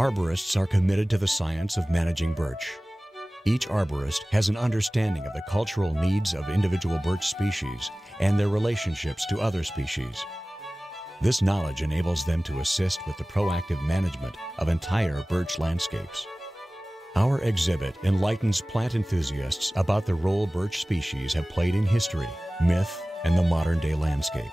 Arborists are committed to the science of managing birch. Each arborist has an understanding of the cultural needs of individual birch species and their relationships to other species. This knowledge enables them to assist with the proactive management of entire birch landscapes. Our exhibit enlightens plant enthusiasts about the role birch species have played in history, myth, and the modern-day landscape.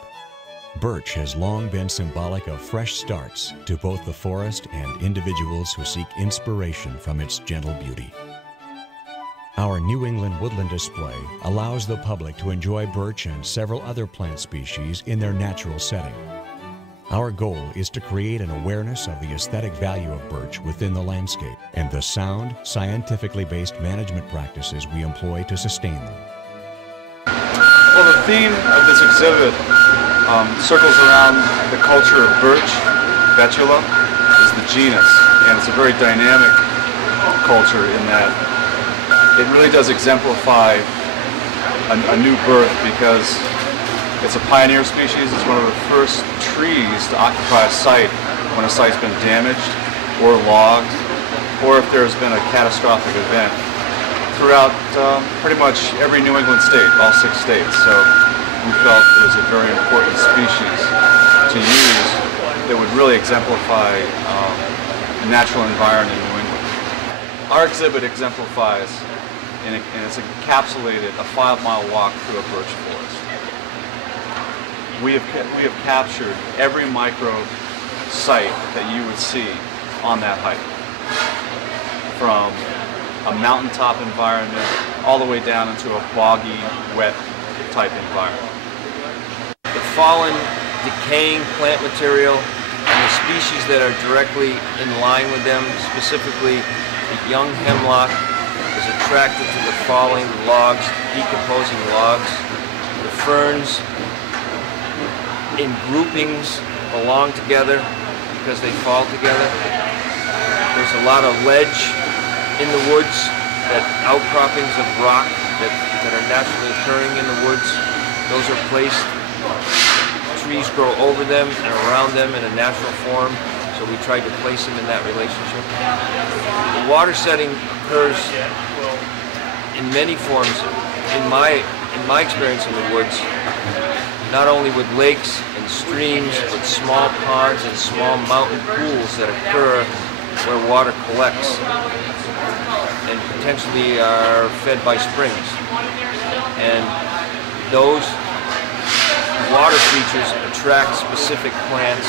Birch has long been symbolic of fresh starts to both the forest and individuals who seek inspiration from its gentle beauty. Our New England woodland display allows the public to enjoy birch and several other plant species in their natural setting. Our goal is to create an awareness of the aesthetic value of birch within the landscape and the sound, scientifically based management practices we employ to sustain them. Well, the theme of this exhibit circles around the culture of birch. Betula is the genus, and it's a very dynamic culture in that it really does exemplify a new birth because it's a pioneer species. It's one of the first trees to occupy a site when a site's been damaged or logged, or if there's been a catastrophic event throughout pretty much every New England state, all 6 states. So we felt it was a very important species to use that would really exemplify a natural environment in New England. Our exhibit exemplifies, and it's encapsulated, a 5-mile walk through a birch forest. We have captured every micro site that you would see on that hike, from a mountaintop environment all the way down into a boggy, wet type environment. The fallen, decaying plant material and the species that are directly in line with them, specifically the young hemlock, is attracted to the falling logs, decomposing logs. The ferns in groupings belong together because they fall together. There's a lot of ledge in the woods, that outcroppings of rock that are naturally occurring in the woods. Those are placed, trees grow over them and around them in a natural form, so we tried to place them in that relationship. The water setting occurs in many forms. In my experience in the woods, not only with lakes and streams, but small ponds and small mountain pools that occur where water collects and potentially are fed by springs. And those water features attract specific plants,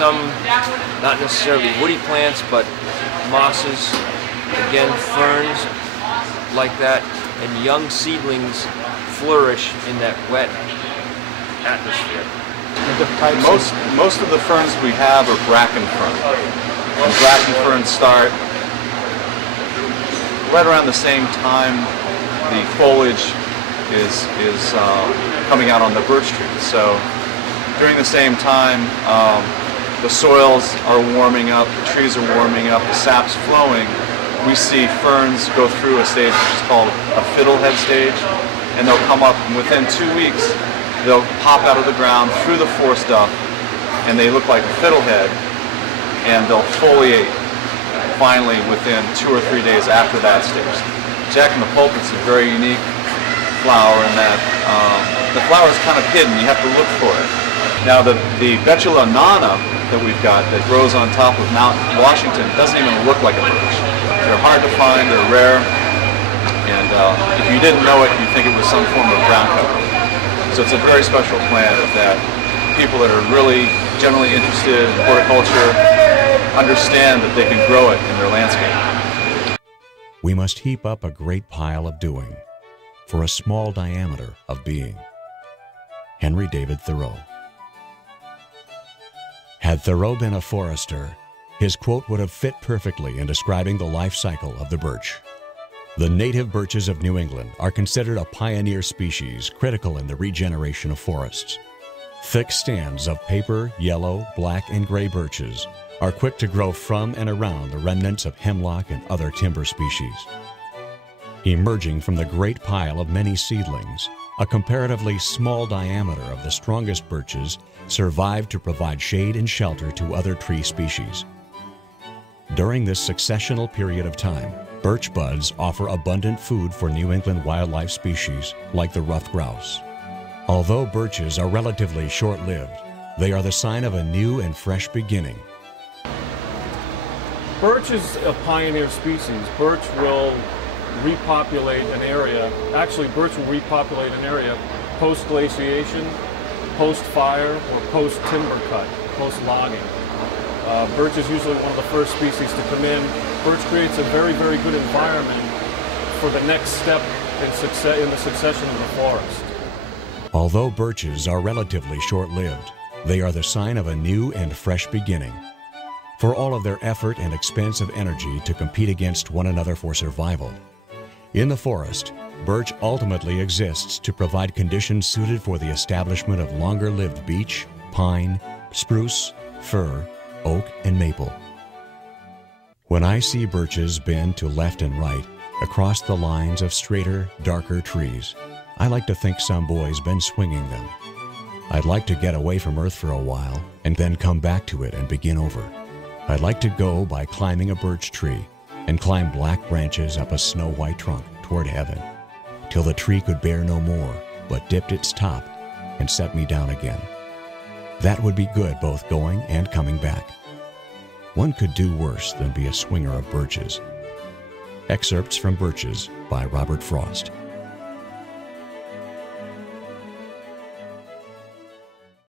some not necessarily woody plants, but mosses, again ferns like that, and young seedlings flourish in that wet atmosphere. Most of the ferns we have are bracken fern. And bracken ferns start right around the same time the foliage is coming out on the birch trees. So during the same time, the soils are warming up, the trees are warming up, the sap's flowing. We see ferns go through a stage which is called a fiddlehead stage, and they'll come up, and within 2 weeks they'll pop out of the ground through the forest duct, and they look like a fiddlehead, and they'll foliate finally within 2 or 3 days after that stage. Jack in the Pulpit's a very unique flower in that the flower is kind of hidden. You have to look for it. Now the Betula nana that we've got that grows on top of Mount Washington doesn't even look like a birch. They're hard to find, they're rare, and if you didn't know it, you'd think it was some form of ground cover. So it's a very special plant that people that are really generally interested in horticulture understand that they can grow it in their landscape. We must heap up a great pile of doing for a small diameter of being. Henry David Thoreau. Had Thoreau been a forester, his quote would have fit perfectly in describing the life cycle of the birch. The native birches of New England are considered a pioneer species critical in the regeneration of forests. Thick stands of paper, yellow, black, and gray birches are quick to grow from and around the remnants of hemlock and other timber species. Emerging from the great pile of many seedlings, A comparatively small diameter of the strongest birches survived to provide shade and shelter to other tree species. During this successional period of time, birch buds offer abundant food for New England wildlife species like the ruffed grouse. Although birches are relatively short-lived, they are the sign of a new and fresh beginning. Birch is a pioneer species. Birch will repopulate an area. Actually, birch will repopulate an area post-glaciation, post-fire, or post-timber cut, post-logging. Birch is usually one of the first species to come in. Birch creates a very, very good environment for the next step in the succession of the forest. Although birches are relatively short-lived, they are the sign of a new and fresh beginning. For all of their effort and expense of energy to compete against one another for survival, in the forest, birch ultimately exists to provide conditions suited for the establishment of longer-lived beech, pine, spruce, fir, oak, and maple. When I see birches bend to left and right across the lines of straighter, darker trees, I like to think some boy's been swinging them. I'd like to get away from Earth for a while and then come back to it and begin over. I'd like to go by climbing a birch tree and climb black branches up a snow-white trunk toward heaven, till the tree could bear no more, but dipped its top and set me down again. That would be good both going and coming back. One could do worse than be a swinger of birches. Excerpts from Birches by Robert Frost.